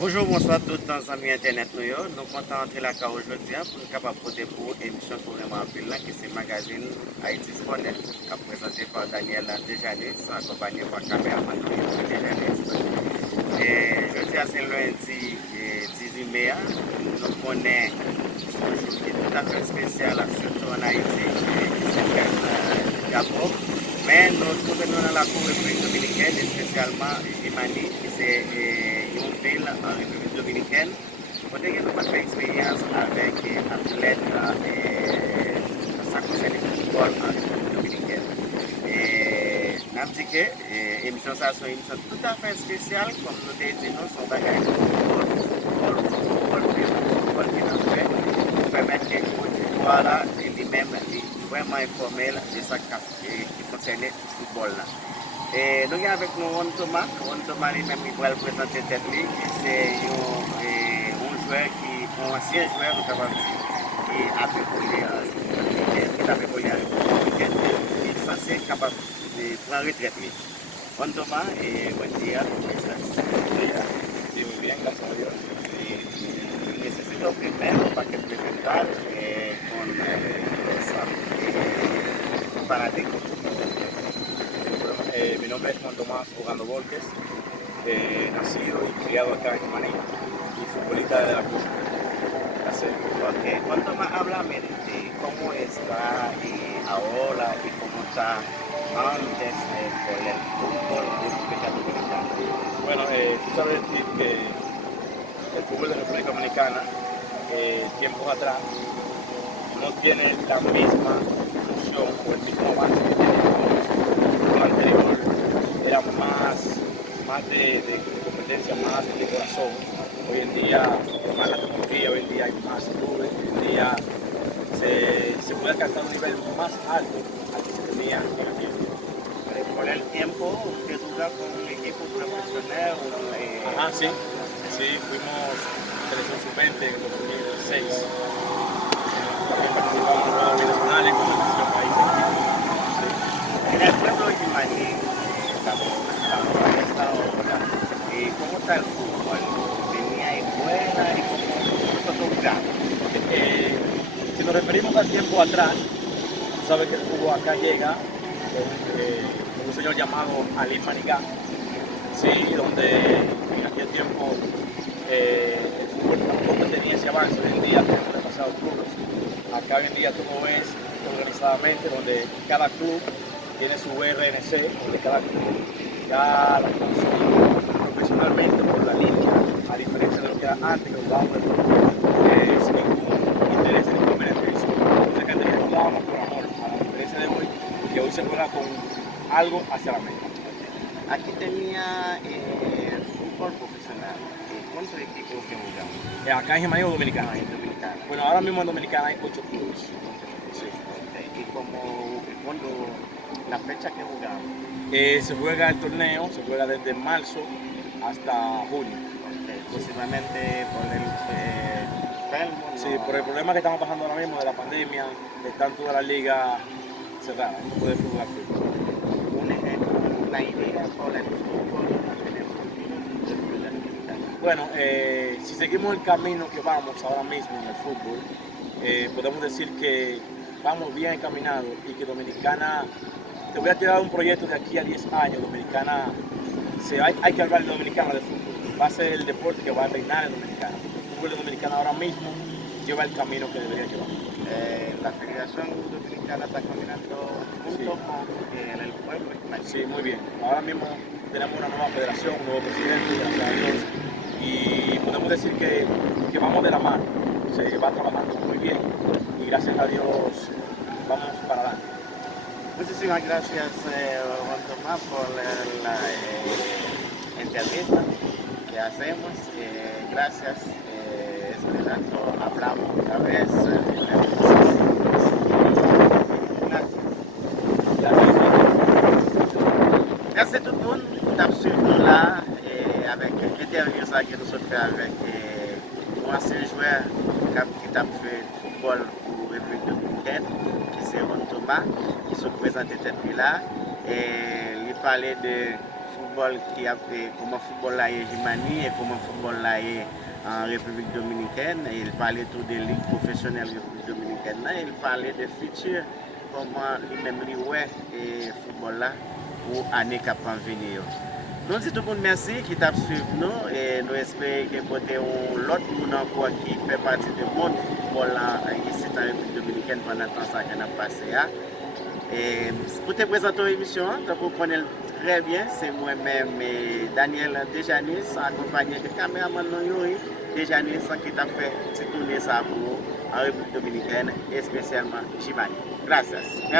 Bonjour, bonsoir tout les amis internet nous. Nous comptons entrer la car aujourd'hui pour nous capable porter pour émission pour vraiment appeler là qui c'est magazine Haïti Sport.net présenté par Daniel Desjardins accompagné par caméraman Desjardins. Et jeudi c'est lundi 18 mai, nous connaissons un jour qui est tout à fait spécial surtout en Haïti qui se fait Gabon. Mais nous trouvons dans la République dominicaine, et spécialement Imani, qui c'est une ville en République dominicaine. On a fait expérience avec athlètes, ça concerne le football en République dominicaine. Et nous avons dit que l'émission, ça, c'est une émission tout à fait spéciale, comme nous l'avons dit, nous sommes bagages football qui nous fait, pour permettre que l'auditoire là, lui-même, vraiment informel de ça qui concerne le football là. Et nous avons avec nous Ron Thomas. Ron Thomas lui-même il va présenter tête lui. C'est un joueur un ancien joueur qui a évolué qui est censé être capable de prendre retraite lui. Ron Thomas et buen día. Sí, muy bien, gracias a Dios. Necesito primero para que presentar con los fanáticos. Mi nombre es Juan Tomás Jugando Volques, nacido y criado acá en Maní y futbolista de la Cruz. Ok, Juan Tomás, háblame de cómo está ahora y cómo está antes con el fútbol de República Dominicana. Bueno, tú sabes que el fútbol de República Dominicana, tiempos atrás, no tiene la misma función o el mismo avance que tiene el fútbol anterior. Era más de competencia, más de corazón. Hoy en día hay más la tecnología, hoy en día hay más clubes, hoy en día se puede alcanzar un nivel más alto al que se tenía en el tiempo. Por el tiempo, usted juega con un equipo profesional. Sí, fuimos selección sub-20 en el 2006. También participamos en juegos binacionales con la nación país. En el pueblo de Imaní, estamos en esta hora. ¿Cómo está el fútbol? ¿Tenía escuela y cómo nosotros jugamos? Si nos referimos al tiempo atrás, tú sabes que el fútbol acá llega con un señor llamado Ali Manicá, sí, donde en aquel tiempo el fútbol tampoco tenía ese avance. Hoy en día tenemos demasiados clubes. Acá hoy en día todo es organizadamente, donde cada club tiene su RNC, donde cada club ya la conocen profesionalmente por la liga, a diferencia de lo que era antes, que jugábamos el fútbol sin ningún interés, sin ningún beneficio. Entonces que antes jugábamos por amor, a la diferencia de hoy, que hoy se juega con algo hacia la meta. Aquí tenía fútbol profesional. ¿Cuántos equipos que jugamos? Acá en Jimaní o Dominicana. En Dominicana. Bueno, ahora mismo en Dominicana hay 8 clubes. Sí. Y cuando la fecha que jugamos. Se juega el torneo, se juega desde marzo hasta junio. Posiblemente por el enfermo. Sí, por el problema que estamos pasando ahora mismo de la pandemia, están todas las ligas cerradas, no puede jugar fútbol. Un ejemplo, una idea por el fútbol en el futuro de Dominicana. Bueno, si seguimos el camino que vamos ahora mismo en el fútbol, podemos decir que vamos bien encaminados y que Dominicana, te voy a tirar un proyecto de aquí a 10 años, Dominicana, hay que hablar de Dominicana de fútbol, va a ser el deporte que va a reinar en Dominicana. El fútbol de Dominicana ahora mismo lleva el camino que debería llevar. La Federación Dominicana está caminando junto con el pueblo. Sí, muy bien. Ahora mismo tenemos una nueva federación, un nuevo presidente, gracias a Dios, y podemos decir que vamos de la mano, se va trabajando muy bien y gracias a Dios vamos para adelante. Muchísimas gracias, Juan Tomás, por la entrevista que hacemos. Gracias, esperando hablamos otra vez. Merci tout le monde qui suivi là avec l'interview que nous avons fait avec un ancien joueur qui a fait football pour République Dominicaine, qui c'est Ron Thomas, qui se présente depuis là. Et il parlait de football football comment football là est Jimani et comment football là est en République Dominicaine. Et il parlait tout des ligues professionnelles République Dominicaine. Là, il parlait de futur, comment lui-même lui ouais et football là pour année qui va venir. Nous disons tout le monde merci qui t'a suivi nous et nous espérons que côté l'autre monde encore qui fait partie du monde football là ici en République Dominicaine pendant le temps ça qu'on a passé. Et pour te présenter l'émission, donc vous connaissez très bien, c'est moi-même Daniel Dejanis, accompagné de caméraman Dejanis qui t'a fait tourner ça pour en République Dominicaine et spécialement Jimani. Gracias.